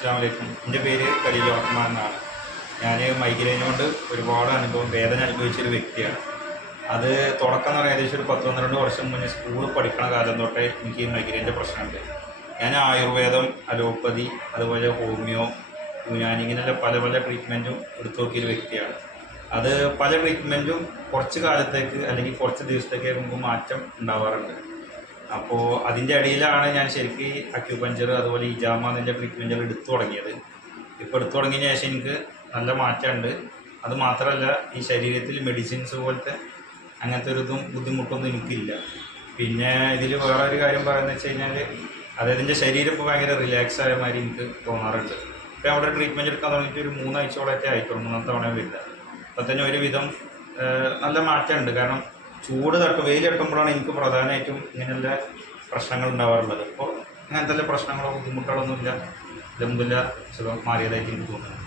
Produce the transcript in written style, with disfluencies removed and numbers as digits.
അസ്സലാമു അലൈക്കും. എൻ്റെ പേര് ഖലീൽ റഹ്മാൻ എന്നാണ്. ഞാൻ മൈഗ്രെയിൻ കൊണ്ട് ഒരുപാട് വേദന അനുഭവിച്ചൊരു വ്യക്തിയാണ്. അത് തുടക്കം എന്ന് പറഞ്ഞാൽ ഏകദേശം ഒരു 10-12 വർഷം മുന്നേ സ്കൂളിൽ പഠിക്കണ കാലം തൊട്ടേ എനിക്ക് മൈഗ്രെയിൻ്റെ പ്രശ്നമുണ്ട്. ഞാൻ ആയുർവേദം, അലോപ്പതി, അതുപോലെ ഹോമിയോ, യുനാനി ഇങ്ങനെയുള്ള പല പല ട്രീറ്റ്മെൻറ്റും എടുത്തു നോക്കിയൊരു വ്യക്തിയാണ്. അത് പല ട്രീറ്റ്മെൻറ്റും കുറച്ച് കാലത്തേക്ക് അല്ലെങ്കിൽ കുറച്ച് ദിവസത്തേക്ക് നമുക്ക് മാറ്റം ഉണ്ടാവാറുണ്ട്. അപ്പോൾ അതിൻ്റെ ഇടയിലാണ് ഞാൻ ശരിക്കും അക്യുപഞ്ചർ അതുപോലെ ഇജാമ എന്നുള്ള ട്രീറ്റ്മെൻറ്റുകൾ എടുത്തു തുടങ്ങിയത്. ഇപ്പോൾ എടുത്തു തുടങ്ങിയതിന് ശേഷം എനിക്ക് നല്ല മാറ്റമുണ്ട്. അത് മാത്രമല്ല, ഈ ശരീരത്തിൽ മെഡിസിൻസ് പോലത്തെ അങ്ങനത്തെ ഒരു ബുദ്ധിമുട്ടൊന്നും എനിക്കില്ല. പിന്നെ ഇതിൽ വേറെ ഒരു കാര്യം പറയുന്നത് വെച്ച് കഴിഞ്ഞാൽ, അതായത് എൻ്റെ ശരീരം ഇപ്പോൾ ഭയങ്കര റിലാക്സ് ആയ മാതിരി എനിക്ക് തോന്നാറുണ്ട്. ഇപ്പോൾ അവിടെ ട്രീറ്റ്മെൻറ്റ് എടുക്കാൻ തുടങ്ങിയിട്ട് ഒരു 3 ആഴ്ചയോളമൊക്കെ ആയിക്കോളും, 3ാമത്തെ തവണ വരില്ല. അപ്പോൾ തന്നെ ഒരുവിധം നല്ല മാറ്റമുണ്ട്. കാരണം വെയിൽ തട്ടുമ്പോഴാണ് എനിക്ക് പ്രധാനമായിട്ടും ഇങ്ങനെയുള്ള പ്രശ്നങ്ങൾ ഉണ്ടാവാറുള്ളത്. ഇപ്പോൾ അങ്ങനത്തെ പ്രശ്നങ്ങളോ ബുദ്ധിമുട്ടുകളൊന്നുമില്ല. അൽഹംദുലില്ലാഹ് സുഖം മാറിയതായിട്ട് എനിക്ക് തോന്നുന്നു.